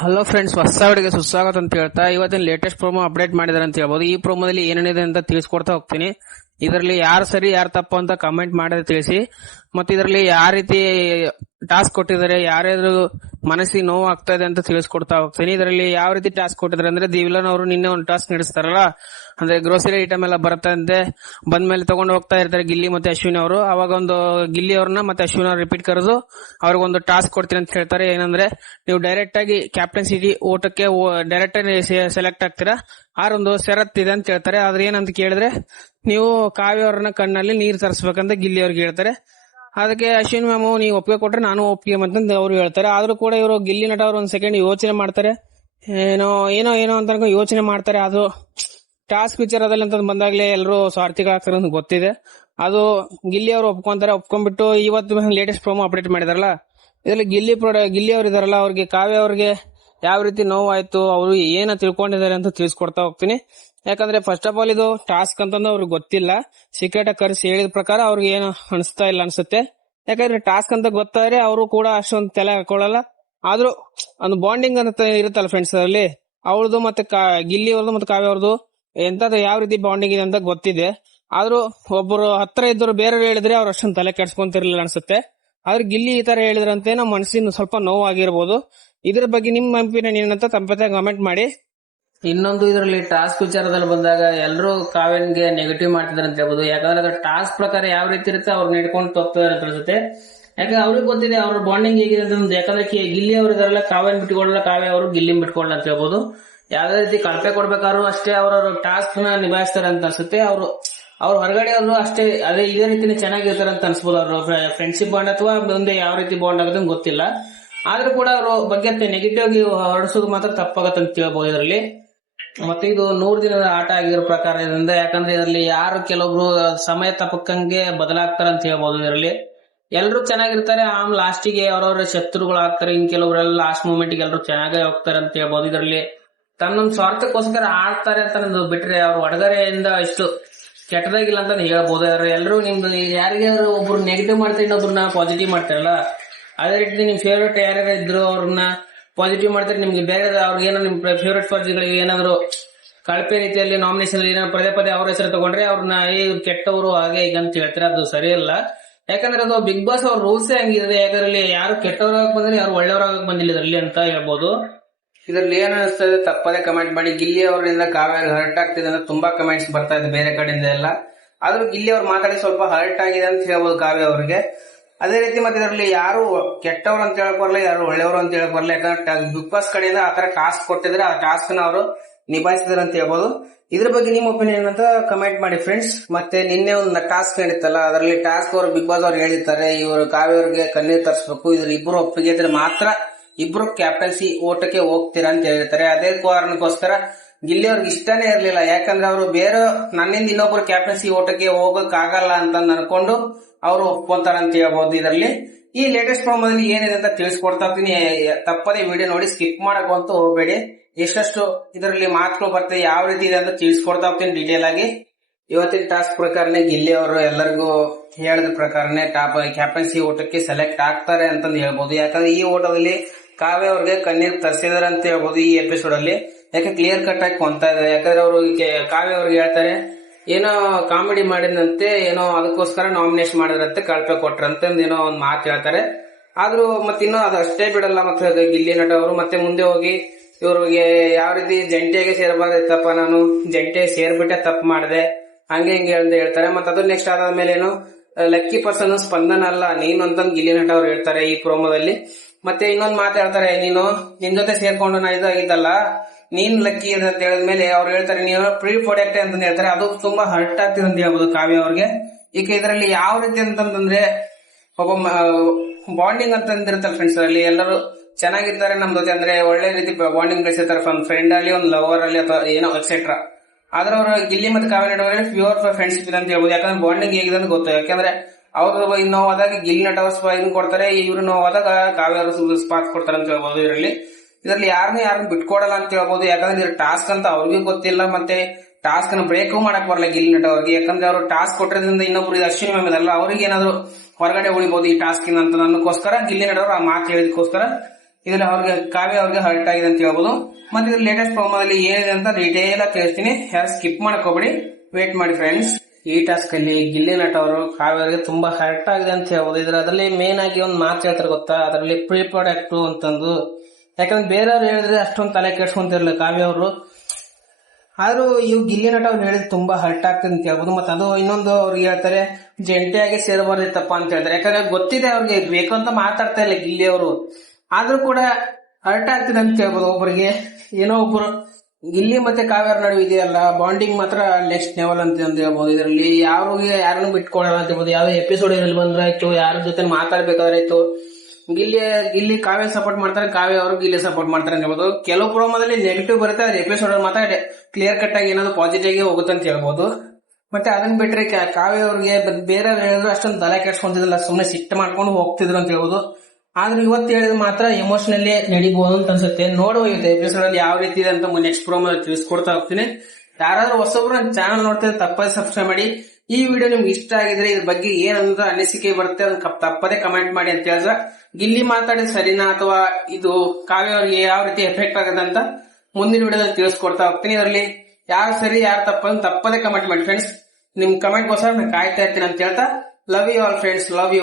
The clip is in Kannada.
ಹಲೋ ಫ್ರೆಂಡ್ಸ್, ಹೊಸ ವಿಡಿಯೋಗೆ ಸುಸ್ವಾಗತ ಅಂತ ಹೇಳ್ತಾ ಇವತ್ತಿನ ಲೇಟೆಸ್ಟ್ ಪ್ರೋಮೋ ಅಪ್ಡೇಟ್ ಮಾಡಿದಾರೆ ಅಂತ ಹೇಳ್ಬೋದು. ಈ ಪ್ರೋಮೋದಲ್ಲಿ ಏನೇನಿದೆ ಅಂತ ತಿಳಿಸ್ಕೊಡ್ತಾ ಹೋಗ್ತೀನಿ. ಇದರಲ್ಲಿ ಯಾರು ಸರಿ ಯಾರು ತಪ್ಪು ಅಂತ ಕಮೆಂಟ್ ಮಾಡಿದ್ರೆ ತಿಳಿಸಿ. ಮತ್ತೆ ಇದರಲ್ಲಿ ಯಾವ ರೀತಿ ಟಾಸ್ಕ್ ಕೊಟ್ಟಿದ್ದಾರೆ, ಯಾರ್ಯಾರು ಮನಸ್ಸಿಗೆ ನೋವು ಆಗ್ತಾ ಇದೆ ಅಂತ ತಿಳಿಸ್ಕೊಡ್ತಾ ಹೋಗ್ತೀನಿ. ಇದರಲ್ಲಿ ಯಾವ ರೀತಿ ಟಾಸ್ಕ್ ಕೊಟ್ಟಿದ್ದಾರೆ ಅಂದ್ರೆ, ದಿವಿಲನ್ ಅವರು ನಿನ್ನೆ ಒಂದು ಟಾಸ್ಕ್ ನಡೆಸ್ತಾರಲ್ಲ, ಅಂದ್ರೆ ಗ್ರೋಸರಿ ಐಟಮ್ ಎಲ್ಲ ಬರುತ್ತಂತೆ, ಬಂದ್ಮೇಲೆ ತಗೊಂಡು ಹೋಗ್ತಾ ಇರ್ತಾರೆ ಗಿಲ್ಲಿ ಮತ್ತೆ ಅಶ್ವಿನ್ ಅವರು. ಅವಾಗ ಒಂದು ಗಿಲ್ಲಿ ಅವ್ರನ್ನ ಮತ್ತೆ ಅಶ್ವಿನ್ ಅವ್ರ ರಿಪೀಟ್ ಕರೆದು ಅವ್ರಿಗೊಂದು ಟಾಸ್ಕ್ ಕೊಡ್ತೀನಿ ಅಂತ ಹೇಳ್ತಾರೆ. ಏನಂದ್ರೆ, ನೀವು ಡೈರೆಕ್ಟ್ ಆಗಿ ಕ್ಯಾಪ್ಟನ್ಸಿಟಿ ಓಟಕ್ಕೆ ಡೈರೆಕ್ಟ್ ಆಗಿ ಸೆಲೆಕ್ಟ್ ಆಗ್ತೀರಾ, ಆರೊಂದು ಷರತ್ತಿದೆ ಅಂತ ಹೇಳ್ತಾರೆ. ಆದ್ರೆ ಏನಂತ ಕೇಳಿದ್ರೆ, ನೀವು ಕಾವ್ಯ ಅವ್ರನ್ನ ಕಣ್ಣಲ್ಲಿ ನೀರ್ ತರಿಸ್ಬೇಕಂತ ಗಿಲ್ಲಿ ಅವ್ರಿಗೆ ಹೇಳ್ತಾರೆ. ಅದಕ್ಕೆ ಅಶ್ವಿನ್ ಮ್ಯಾಮ್ ನೀವು ಒಪ್ಪಿಗೆ ಕೊಟ್ರೆ ನಾನು ಒಪ್ಪಿಗೆ ಅಂತಂದು ಅವ್ರು ಹೇಳ್ತಾರೆ. ಆದ್ರೂ ಕೂಡ ಇವರು ಗಿಲ್ಲಿ ನಟ ಅವ್ರು ಒಂದ್ ಸೆಕೆಂಡ್ ಯೋಚನೆ ಮಾಡ್ತಾರೆ, ಏನೋ ಏನೋ ಏನೋ ಅಂತ ಯೋಚನೆ ಮಾಡ್ತಾರೆ. ಅದು ಟಾಸ್ಕ್ ವಿಚಾರದಲ್ಲಿ ಅಂತ ಬಂದಾಗ್ಲೇ ಎಲ್ಲರೂ ಸ್ವಾರ್ಥಿಗಳಾಗ್ತಾರೆ ಅಂತ ಗೊತ್ತಿದೆ. ಅದು ಗಿಲ್ಲಿ ಅವರು ಒಪ್ಕೊಂತಾರೆ. ಒಪ್ಕೊಂಡ್ಬಿಟ್ಟು ಇವತ್ತು ಲೇಟೆಸ್ಟ್ ಪ್ರೋಮೋ ಅಪ್ಡೇಟ್ ಮಾಡಿದಾರಲ್ಲ, ಇದರಲ್ಲಿ ಗಿಲ್ಲಿ ಅವ್ರು ಇದಾರಲ್ಲ, ಅವ್ರಿಗೆ ಕಾವ್ಯ ಅವ್ರಿಗೆ ಯಾವ ರೀತಿ ನೋವಾಯ್ತು, ಅವರು ಏನ ತಿಳ್ಕೊಂಡಿದ್ದಾರೆ ಅಂತ ತಿಳಿಸ್ಕೊಡ್ತಾ ಹೋಗ್ತೀನಿ. ಯಾಕಂದ್ರೆ ಫಸ್ಟ್ ಆಫ್ ಆಲ್ ಇದು ಟಾಸ್ಕ್ ಅಂತಂದು ಅವ್ರಿಗೆ ಗೊತ್ತಿಲ್ಲ. ಸೀಕ್ರೆಟ್ ಆಗಿ ಕರೆಸಿ ಹೇಳಿದ ಪ್ರಕಾರ ಅವ್ರಿಗೆ ಏನು ಅನಿಸ್ತಾ ಇಲ್ಲ ಅನ್ಸುತ್ತೆ. ಯಾಕಂದ್ರೆ ಟಾಸ್ಕ್ ಅಂತ ಗೊತ್ತಾದ್ರೆ ಅವರು ಕೂಡ ಅಷ್ಟೊಂದು ತಲೆ ಹಾಕೊಳ್ಳಲ್ಲ. ಆದ್ರೂ ಒಂದು ಬಾಂಡಿಂಗ್ ಅಂತ ಇರುತ್ತಲ್ಲ ಫ್ರೆಂಡ್ಸ್ ಅಲ್ಲಿ, ಅವ್ರದ್ದು ಮತ್ತೆ ಗಿಲ್ಲಿ ಅವ್ರದ್ದು ಮತ್ತೆ ಕಾವ್ಯ ಅವ್ರದ್ದು ಎಂತದ್ದು ಯಾವ ರೀತಿ ಬಾಂಡಿಂಗ್ ಇದೆ ಅಂತ ಗೊತ್ತಿದೆ. ಆದ್ರೂ ಒಬ್ಬರು ಹತ್ರ ಇದ್ದವರು ಬೇರೆಯವ್ರು ಹೇಳಿದ್ರೆ ಅವ್ರು ಅಷ್ಟೊಂದು ತಲೆ ಕೆಡ್ಸ್ಕೊಂತಿರ್ಲಿಲ್ಲ ಅನ್ಸುತ್ತೆ. ಆದ್ರೆ ಗಿಲ್ಲಿ ಈ ತರ ಹೇಳಿದ್ರಂತೆ ನಮ್ಮ ಮನಸ್ಸಿನ ಸ್ವಲ್ಪ ನೋವು ಆಗಿರ್ಬೋದು. ಇದ್ರ ಬಗ್ಗೆ ನಿಮ್ಮ ಒಪಿನಿಯನ್ ಏನಂತ ತಪ್ಪದೆ ಕಮೆಂಟ್ ಮಾಡಿ. ಇನ್ನೊಂದು ಇದರಲ್ಲಿ ಟಾಸ್ಕ್ ವಿಚಾರದಲ್ಲಿ ಬಂದಾಗ ಎಲ್ಲರೂ ಕಾವ್ಯನ್ಗೆ ನೆಗೆಟಿವ್ ಮಾಡ್ತಿದಾರೆ ಅಂತ ಹೇಳ್ಬೋದು. ಯಾಕಂದ್ರೆ ಅದ್ರ ಟಾಸ್ಕ್ ಪ್ರಕಾರ ಯಾವ ರೀತಿ ಇರುತ್ತೆ ಅವ್ರು ನಡ್ಕೊಂಡು ಹೋಗ್ತಾರೆ ಅಂತ ಅನ್ಸುತ್ತೆ. ಯಾಕಂದ್ರೆ ಅವ್ರಿಗೆ ಗೊತ್ತಿದೆ ಅವ್ರ ಬಾಂಡಿಂಗ್ ಹೇಗಿದೆ ಅಂತ. ಯಾಕಂದ್ರೆ ಗಿಲ್ಲಿ ಅವರು ಇದಾರಲ್ಲ, ಕಾವ್ಯನ್ ಬಿಟ್ಕೊಳ್ಳಲ್ಲ, ಕಾವ್ಯ ಅವರು ಗಿಲ್ಲಿ ಬಿಟ್ಕೊಳ್ಳಲ್ಲ ಅಂತ ಹೇಳ್ಬೋದು. ಯಾವ್ದೇ ರೀತಿ ಕಳಪೆ ಕೊಡ್ಬೇಕಾದ್ರು ಅಷ್ಟೇ ಅವ್ರವ್ರ ಟಾಸ್ಕ್ ನ ನಿಭಾಯಿಸ್ತಾರೆ ಅಂತ ಅನ್ಸುತ್ತೆ. ಅವ್ರ ಹೊರಗಡೆ ಅವರು ಅಷ್ಟೇ ಇದೇ ರೀತಿನೇ ಚೆನ್ನಾಗಿರ್ತಾರೆ ಅಂತ ಅನ್ಸ್ಬೋದು. ಅವ್ರ ಫ್ರೆಂಡ್ಶಿಪ್ ಬಾಂಡ್ ಅಥವಾ ಮುಂದೆ ಯಾವ ರೀತಿ ಬಾಂಡ್ ಆಗುತ್ತೆ ಗೊತ್ತಿಲ್ಲ. ಆದ್ರೂ ಕೂಡ ಅವ್ರ ಬಗ್ಗೆ ನೆಗೆಟಿವ್ ಆಗಿ ಹೊರಡಿಸೋದು ಮಾತ್ರ ತಪ್ಪಾಗತ್ತೆ ಅಂತ ಹೇಳ್ಬೋದು ಇದರಲ್ಲಿ. ಮತ್ತೆ ಇದು 100 ದಿನದ ಆಟ ಆಗಿರೋ ಪ್ರಕಾರ ಇದರಿಂದ. ಯಾಕಂದ್ರೆ ಇದರಲ್ಲಿ ಯಾರು ಕೆಲವೊಬ್ರು ಸಮಯ ತಪ್ಪಕ್ಕಂಗೆ ಬದಲಾಗ್ತಾರ ಅಂತ ಹೇಳ್ಬೋದು. ಇದರಲ್ಲಿ ಎಲ್ರು ಚೆನ್ನಾಗಿರ್ತಾರೆ, ಆಮೇಲೆ ಲಾಸ್ಟಿಗೆ ಅವ್ರವ್ರ ಶತ್ರುಗಳು ಆಗ್ತಾರೆ. ಇನ್ ಕೆಲವರೆಲ್ಲ ಲಾಸ್ಟ್ ಮೂಮೆಂಟ್ ಗೆ ಎಲ್ಲರೂ ಚೆನ್ನಾಗೇ ಹೋಗ್ತಾರೆ ಅಂತ ಹೇಳ್ಬೋದು. ಇದರಲ್ಲಿ ತನ್ನೊಂದು ಸ್ವಾರ್ಥಕ್ಕೋಸ್ಕರ ಆಡ್ತಾರೆ ಅಂತ ಬಿಟ್ರೆ ಅವ್ರ ಹೊರಗಡೆಯಿಂದ ಇಷ್ಟು ಕೆಟ್ಟದಾಗಿಲ್ಲ ಅಂತ ಹೇಳ್ಬೋದು. ಎಲ್ಲರೂ ನಿಮ್ದು ಯಾರಿಗಾದ್ರು ಒಬ್ರು ನೆಗೆಟಿವ್ ಮಾಡ್ತಾರೆ, ಇನ್ನೊಬ್ರನ್ನ ಪಾಸಿಟಿವ್ ಮಾಡ್ತಾರಲ್ಲ, ಅದೇ ರೀತಿ ನಿಮ್ ಫೇವ್ರೇಟ್ ಯಾರ್ಯಾರು ಇದ್ರು ಅವ್ರನ್ನ ಪಾಸಿಟಿವ್ ಮಾಡ್ತಾರೆ. ನಿಮ್ಗೆ ಬೇರೆ ಅವ್ರಿಗೆ ಏನೋ ನಿಮ್ ಫೇವ್ರೇಟ್ ಸ್ಪರ್ಧಿಗಳಿಗೆ ಏನಾದ್ರು ಕಳಪೆ ರೀತಿಯಲ್ಲಿ ನಾಮಿನೇಷನ್ ಏನಾದ್ರು ಪದೇ ಪದೇ ಅವ್ರ ಹೆಸರು ತಗೊಂಡ್ರೆ ಅವ್ರನ್ನ ಕೆಟ್ಟವರು ಹಾಗೆ ಈಗ ಅಂತ ಹೇಳ್ತಾರೆ. ಅದು ಸರಿಯಲ್ಲ. ಯಾಕಂದ್ರೆ ಅದು ಬಿಗ್ ಬಾಸ್ ಅವ್ರ ರೂಲ್ಸೇ ಹಂಗಿದೆ. ಯಾಕಂದ್ರೆ ಯಾರು ಕೆಟ್ಟವರಾಗ ಬಂದ್ರೆ ಯಾರು ಒಳ್ಳೆಯವರಾಗ ಬಂದಿಲ್ಲ ಇದರಲ್ಲಿ ಅಂತ ಹೇಳ್ಬೋದು. ಇದರಲ್ಲಿ ಏನ್ ಅನಿಸ್ತದೆ ತಪ್ಪದೇ ಕಮೆಂಟ್ ಮಾಡಿ. ಗಿಲ್ಲಿ ಅವರಿಂದ ಕಾವ್ಯ ಹರ್ಟ್ ಆಗ್ತಿದೆ ಅಂತ ತುಂಬಾ ಕಮೆಂಟ್ಸ್ ಬರ್ತಾ ಇದೆ ಬೇರೆ ಕಡೆಯಿಂದ ಎಲ್ಲ. ಆದ್ರೂ ಗಿಲ್ಲಿ ಅವ್ರು ಮಾತಾಡಿ ಸ್ವಲ್ಪ ಹರ್ಟ್ ಆಗಿದೆ ಅಂತ ಹೇಳ್ಬೋದು ಕಾವ್ಯ ಅವ್ರಿಗೆ. ಅದೇ ರೀತಿ ಮತ್ತೆ ಇದರಲ್ಲಿ ಯಾರು ಕೆಟ್ಟವ್ರು ಅಂತ ಹೇಳಕ್ ಬರಲ್ಲ, ಯಾರು ಒಳ್ಳೆಯವರು ಅಂತ ಹೇಳಕ್ ಬರಲ್ಲ. ಯಾಕಂದ್ರೆ ಬಿಗ್ ಬಾಸ್ ಕಡೆಯಿಂದ ಆತರ ಟಾಸ್ಕ್ ಕೊಟ್ಟಿದ್ರೆ ಆ ಟಾಸ್ಕ್ ನ ಅವರು ನಿಭಾಯಿಸಿದಾರೆ ಅಂತ ಹೇಳ್ಬೋದು. ಇದ್ರ ಬಗ್ಗೆ ನಿಮ್ಮ ಒಪಿನಿಯನ್ ಅಂತ ಕಮೆಂಟ್ ಮಾಡಿ ಫ್ರೆಂಡ್ಸ್. ಮತ್ತೆ ನಿನ್ನೆ ಒಂದು ಟಾಸ್ಕ್ ಹೇಳಿತ್ತಲ್ಲ, ಅದರಲ್ಲಿ ಟಾಸ್ಕ್ ಅವರು ಬಿಗ್ ಬಾಸ್ ಅವ್ರು ಹೇಳಿರ್ತಾರೆ, ಇವರು ಕಾವ್ಯ ಅವ್ರಿಗೆ ಕಣ್ಣೀರ್ ತರಿಸಬೇಕು, ಇದ್ರ ಇಬ್ಬರು ಒಪ್ಪಿಗೆ ಇದ್ರೆ ಮಾತ್ರ ಇಬ್ರು ಕ್ಯಾಪ್ಟನ್ಸಿ ಓಟಕ್ಕೆ ಹೋಗ್ತೀರಾ ಅಂತ ಹೇಳಿರ್ತಾರೆ. ಅದೇ ಕಾರಣಕ್ಕೋಸ್ಕರ ಗಿಲ್ಲಿ ಅವ್ರಿಗೆ ಇಷ್ಟನೇ ಇರ್ಲಿಲ್ಲ. ಯಾಕಂದ್ರೆ ಅವರು ಬೇರೆ ನನ್ನಿಂದ ಇನ್ನೊಬ್ರು ಕ್ಯಾಪ್ಟನ್ಸಿ ಓಟಕ್ಕೆ ಹೋಗಕ್ ಆಗಲ್ಲ ಅಂತ ಅನ್ಕೊಂಡು ಅವರು ಒಪ್ಕೊಂತಾರ ಅಂತ ಹೇಳ್ಬೋದು. ಇದರಲ್ಲಿ ಈ ಲೇಟೆಸ್ಟ್ ಪ್ರೋಮೋದಲ್ಲಿ ಏನಿದೆ ಅಂತ ತಿಳಿಸ್ಕೊಡ್ತಾ ಇರ್ತೀನಿ. ತಪ್ಪದೇ ವಿಡಿಯೋ ನೋಡಿ ಸ್ಕಿಪ್ ಮಾಡಕ್ಕಂತೂ ಹೋಗಬೇಡಿ. ಎಷ್ಟೆಷ್ಟು ಇದರಲ್ಲಿ ಮಾತುಗಳು ಬರ್ತದೆ, ಯಾವ ರೀತಿ ಇದೆ ಅಂತ ತಿಳಿಸ್ಕೊಡ್ತಾ ಹೋಗ್ತೀನಿ ಡೀಟೇಲ್ ಆಗಿ. ಇವತ್ತಿನ ಟಾಸ್ಕ್ ಪ್ರಕಾರನೇ ಗಿಲ್ಲಿ ಅವರು ಎಲ್ಲರಿಗೂ ಹೇಳಿದ ಪ್ರಕಾರನೇ ಕ್ಯಾಪ್ಟನ್ಸಿ ಓಟಕ್ಕೆ ಸೆಲೆಕ್ಟ್ ಆಗ್ತಾರೆ ಅಂತಂದು ಹೇಳ್ಬೋದು. ಯಾಕಂದ್ರೆ ಈ ಓಟದಲ್ಲಿ ಕಾವ್ಯ ಅವ್ರಿಗೆ ಕಣ್ಣೀರ್ ತರಿಸಿದಾರೆ ಅಂತ ಹೇಳ್ಬೋದು ಈ ಎಪಿಸೋಡ್ ಅಲ್ಲಿ. ಯಾಕೆ ಕ್ಲಿಯರ್ ಕಟ್ ಆಗಿ ಕೊಂತಾ ಇದೆ. ಯಾಕಂದ್ರೆ ಅವರು ಕಾವ್ಯ ಅವ್ರಿಗೆ ಹೇಳ್ತಾರೆ ಏನೋ ಕಾಮಿಡಿ ಮಾಡಿದಂತೆ, ಏನೋ ಅದಕ್ಕೋಸ್ಕರ ನಾಮಿನೇಷನ್ ಮಾಡಿದ್ರಂತೆ, ಕಳಪೆ ಕೊಟ್ರಂತೆ ಏನೋ ಒಂದ್ ಮಾತು ಹೇಳ್ತಾರೆ. ಆದ್ರೂ ಮತ್ತಿನ್ನೂ ಅದು ಅಷ್ಟೇ ಬಿಡಲ್ಲ. ಮತ್ತೆ ಗಿಲ್ಲಿ ನಟ ಅವರು ಮತ್ತೆ ಮುಂದೆ ಹೋಗಿ ಇವ್ರಿಗೆ ಯಾವ ರೀತಿ ಜಂಟಿಯಾಗಿ ಸೇರಬಾರ್ದಿತ್ತಪ್ಪ, ನಾನು ಜಂಟಿಯಾಗಿ ಸೇರ್ಬಿಟ್ಟೆ ತಪ್ಪು ಮಾಡಿದೆ, ಹಂಗೆ ಹಿಂಗೆ ಅಂತ ಹೇಳ್ತಾರೆ. ಮತ್ತೆ ಅದು ನೆಕ್ಸ್ಟ್ ಆದ್ಮೇಲೆ ಏನು ಲಕ್ಕಿ ಪರ್ಸನ್ ಸ್ಪಂದನ ಅಲ್ಲ ನೀನು ಅಂತಂದು ಗಿಲ್ಲಿ ನಟ ಅವ್ರು ಹೇಳ್ತಾರೆ ಈ ಪ್ರೋಮೋದಲ್ಲಿ. ಮತ್ತೆ ಇನ್ನೊಂದ್ ಮಾತು ಹೇಳ್ತಾರೆ, ನೀನು ನಿನ್ ಜೊತೆ ಸೇರ್ಕೊಂಡು ನಾ ಇದಾಗಿದ್ದಲ್ಲ, ನೀನ್ ಲಕ್ಕಿ ಅಂತ ಹೇಳಿದ್ಮೇಲೆ ಅವ್ರು ಹೇಳ್ತಾರೆ ನೀನು ಪ್ರೀ ಪ್ರೊಡಕ್ಟ್ ಅಂತ ಹೇಳ್ತಾರೆ. ಅದು ತುಂಬಾ ಹರ್ಟ್ ಆಗ್ತಿದೆ ಅಂತ ಹೇಳ್ಬೋದು ಕಾವ್ಯ ಅವ್ರಿಗೆ. ಈಗ ಇದರಲ್ಲಿ ಯಾವ ರೀತಿ ಅಂತಂದ್ರೆ ಒಬ್ಬ ಬಾಂಡಿಂಗ್ ಅಂತಂದಿರುತ್ತಲ್ಲ ಫ್ರೆಂಡ್ಸ್, ಅಲ್ಲಿ ಎಲ್ಲರೂ ಚೆನ್ನಾಗಿರ್ತಾರೆ ನಮ್ ಜೊತೆ, ಅಂದ್ರೆ ಒಳ್ಳೆ ರೀತಿ ಬಾಂಡಿಂಗ್ ಬೆಳೆಸಿರ್ತಾರೆ, ಒಂದು ಫ್ರೆಂಡ್ ಅಲ್ಲಿ ಒಂದು ಲವರ್ ಅಲ್ಲಿ ಅಥವಾ ಏನೋ ಎಕ್ಸೆಟ್ರಾ. ಆದ್ರೆ ಅವರು ಗಿಲ್ಲಿ ಮತ್ತೆ ಕಾವ್ಯ ನಟವರಲ್ಲಿ ಪ್ಯೂರ್ ಫ್ರೆಂಡ್ಶಿಪ್ ಇದೆ ಅಂತ ಹೇಳ್ಬೋದು. ಯಾಕಂದ್ರೆ ಬಾಂಡಿಂಗ್ ಹೇಗಿದೆ ಅಂತ ಗೊತ್ತು. ಯಾಕಂದ್ರೆ ಅವ್ರು ಇನ್ನೂ ಹೋದಾಗ ಗಿಲ್ಲಿ ನಟ ಅವ್ರು ಕೊಡ್ತಾರೆ, ಇವ್ರು ಹೋದಾಗ ಕಾವ್ಯ ಅವರು ಸ್ಪಾತ್ ಕೊಡ್ತಾರೆ ಅಂತ ಹೇಳ್ಬೋದು. ಇದರಲ್ಲಿ ಯಾರನ್ನ ಬಿಟ್ಕೊಡಲ್ಲ ಅಂತ ಹೇಳ್ಬೋದು. ಯಾಕಂದ್ರೆ ಇದ್ರ ಟಾಸ್ಕ್ ಅಂತ ಅವ್ರಿಗೂ ಗೊತ್ತಿಲ್ಲ, ಮತ್ತೆ ಟಾಸ್ಕ್ ನ ಬ್ರೇಕ್ ಮಾಡಕ್ ಬರಲ್ಲ ಗಿಲ್ಲಿ ನಟ ಅವ್ರಿಗೆ. ಯಾಕಂದ್ರೆ ಅವರು ಟಾಸ್ಕ್ ಕೊಟ್ಟಿರೋದ್ರಿಂದ ಇನ್ನೊಬ್ರು ಅಶ್ವಿನಿ ಮ್ಯಾಮ್ ಇದಲ್ಲ, ಅವ್ರಿಗೆ ಏನಾದ್ರು ಹೊರಗಡೆ ಉಳಿಬಹುದು ಈ ಟಾಸ್ಕ್ ಅಂತ ಅನ್ನೋಕ್ಕೋಸ್ಕರ ಗಿಲ್ಲಿ ನಟ ಅವ್ರು ಆ ಮಾತು ಹೇಳಿದಕ್ಕೋಸ್ಕರ ಇದ್ರಲ್ಲಿ ಅವ್ರಿಗೆ ಕಾವ್ಯ ಅವ್ರಿಗೆ ಹರ್ಟ್ ಆಗಿದೆ ಅಂತ ಹೇಳ್ಬೋದು. ಮತ್ತೆ ಇದ್ರ ಲೇಟೆಸ್ಟ್ ಪ್ರೋಮೋದಲ್ಲಿ ಏನಿದೆ ಅಂತ ಡೀಟೇಲ್ ಆಗಿ ತಿಳಿಸ್ತೀನಿ, ಯಾರು ಸ್ಕಿಪ್ ಮಾಡಕೋಬೇಡಿ, ವೇಟ್ ಮಾಡಿ ಫ್ರೆಂಡ್ಸ್. ಈ ಟಾಸ್ಕ್ ಅಲ್ಲಿ ಗಿಲ್ಲಿ ನಟ ಅವರು ಕಾವ್ಯ ಅವರಿಗೆ ತುಂಬಾ ಹರ್ಟ್ ಆಗಿದೆ ಅಂತ ಹೇಳ್ಬೋದು. ಅದರಲ್ಲಿ ಮೇನ್ ಆಗಿ ಒಂದು ಮಾತು ಹೇಳ್ತಾರೆ ಗೊತ್ತಾ, ಅದರಲ್ಲಿ ಪ್ರೀ ಪ್ರಾಡಕ್ಟ್ ಅಂತಂದು. ಯಾಕಂದ್ರೆ ಬೇರೆಯವ್ರು ಹೇಳಿದ್ರೆ ಅಷ್ಟೊಂದು ತಲೆ ಕೆಡ್ಸ್ಕೊಂತಿರ್ಲಿಲ್ಲ ಕಾವ್ಯ ಅವರು, ಆದ್ರೂ ಇವ್ ಗಿಲ್ಲಿ ನಟ ಅವ್ರು ಹೇಳಿದ್ರೆ ತುಂಬಾ ಹರ್ಟ್ ಆಗ್ತದೆ ಅಂತ ಹೇಳ್ಬೋದು. ಮತ್ತೆ ಅದು ಇನ್ನೊಂದು ಅವ್ರಿಗೆ ಹೇಳ್ತಾರೆ ಜಂಟಿಯಾಗಿ ಸೇರಬಾರ್ದಿತ್ತಪ್ಪ ಅಂತ ಹೇಳ್ತಾರೆ. ಯಾಕಂದ್ರೆ ಗೊತ್ತಿದೆ ಅವ್ರಿಗೆ ಬೇಕಂತ ಮಾತಾಡ್ತಾ ಇಲ್ಲ ಗಿಲ್ಲಿ ಅವರು, ಆದ್ರೂ ಕೂಡ ಹರ್ಟ್ ಆಗ್ತಿದೆ ಅಂತ ಹೇಳ್ಬೋದು. ಒಬ್ಬರಿಗೆ ಏನೋ ಒಬ್ರು ಗಿಲ್ಲಿ ಮತ್ತೆ ಕಾವ್ಯ ನಡುವೆ ಇದೆಯಲ್ಲ ಬಾಂಡಿಂಗ್ ಮಾತ್ರ ನೆಕ್ಸ್ಟ್ ಲೆವೆಲ್ ಅಂತ ಹೇಳ್ಬೋದು. ಇದರಲ್ಲಿ ಯಾರನ್ನು ಬಿಟ್ಕೊಡಲ್ಲ ಅಂತ ಹೇಳ್ಬೋದು. ಯಾವ್ದು ಎಪಿಸೋಡ್ ಇರಲಿ ಬಂದ್ರಾಯ್ತು, ಯಾರ ಜೊತೆ ಮಾತಾಡ್ಬೇಕಾದ್ರಾಯ್ತು, ಗಿಲ್ಲಿ ಕಾವ್ಯ ಸಪೋರ್ಟ್ ಮಾಡ್ತಾರೆ, ಕಾವ್ಯ ಅವರು ಗಿಲ್ಲಿ ಸಪೋರ್ಟ್ ಮಾಡ್ತಾರೆ ಅಂತ ಹೇಳ್ಬೋದು. ಕೆಲವು ಪ್ರೋಮೋದಲ್ಲಿ ನೆಗೆಟಿವ್ ಬರುತ್ತೆ, ಅದ್ರ ಎಪಿಸೋಡ್ ಮಾತ್ರ ಕ್ಲಿಯರ್ ಕಟ್ ಆಗಿ ಏನಾದ್ರು ಪಾಸಿಟಿವ್ ಆಗಿ ಹೋಗುತ್ತೆ ಅಂತ ಹೇಳ್ಬೋದು. ಮತ್ತೆ ಅದನ್ನ ಬಿಟ್ರೆ ಕಾವ್ಯ ಅವ್ರಿಗೆ ಬೇರೆ ಹೇಳಿದ್ರು ಅಷ್ಟೊಂದು ತಲೆ ಕೆಡ್ಸ್ಕೊಂತಿದ್ದಿಲ್ಲ, ಸುಮ್ಮನೆ ಸಿಟ್ಟು ಮಾಡ್ಕೊಂಡು ಹೋಗ್ತಿದ್ರು ಅಂತ ಹೇಳ್ಬೋದು. ಆದ್ರೆ ಇವತ್ತು ಹೇಳಿದ್ರೆ ಮಾತ್ರ ಎಮೋಷನಲಿ ನಡಿಬಹುದು ಅಂತ ಅನ್ಸುತ್ತೆ. ನೋಡುವ ಇವತ್ತು ಎಪಿಸೋಡ್ ಅಲ್ಲಿ ಯಾವ ರೀತಿ ಇದೆ ಅಂತ ನೆಕ್ಸ್ಟ್ ಪ್ರೋಮೋ ತಿಳಿಸ್ಕೊಡ್ತಾ ಹೋಗ್ತೀನಿ. ಯಾರಾದ್ರೂ ಹೊಸಬ್ರು ನನ್ನ ಚಾನಲ್ ನೋಡ್ತಿದ್ರೆ ತಪ್ಪದೇ ಸಬ್ಸ್ಕ್ರೈಬ್ ಮಾಡಿ. ಈ ವಿಡಿಯೋ ನಿಮ್ಗೆ ಇಷ್ಟ ಆಗಿದ್ರೆ ಇದ್ರ ಬಗ್ಗೆ ಏನಂತ ಅನಿಸಿಕೆ ಬರುತ್ತೆ ಅದನ್ನ ತಪ್ಪದೇ ಕಮೆಂಟ್ ಮಾಡಿ ಅಂತ ಹೇಳಿದ್ರೆ, ಗಿಲ್ಲಿ ಮಾತಾಡಿದ ಸರಿನಾ ಅಥವಾ ಇದು ಕಾವ್ಯ ಅವ್ರಿಗೆ ಯಾವ ರೀತಿ ಎಫೆಕ್ಟ್ ಆಗುತ್ತೆ ಅಂತ ಮುಂದಿನ ವಿಡಿಯೋದಲ್ಲಿ ತಿಳಿಸ್ಕೊಡ್ತಾ ಹೋಗ್ತೀನಿ. ಇದರಲ್ಲಿ ಯಾರು ಸರಿ ಯಾರು ತಪ್ಪ ತಪ್ಪದೇ ಕಮೆಂಟ್ ಮಾಡಿ ಫ್ರೆಂಡ್ಸ್. ನಿಮ್ ಕಮೆಂಟ್ ಗೋಸ್ಕರ ನಾನು ಕಾಯ್ತಾ ಇರ್ತೀನಿ ಅಂತ ಹೇಳ್ತಾ, love you all friends, love you.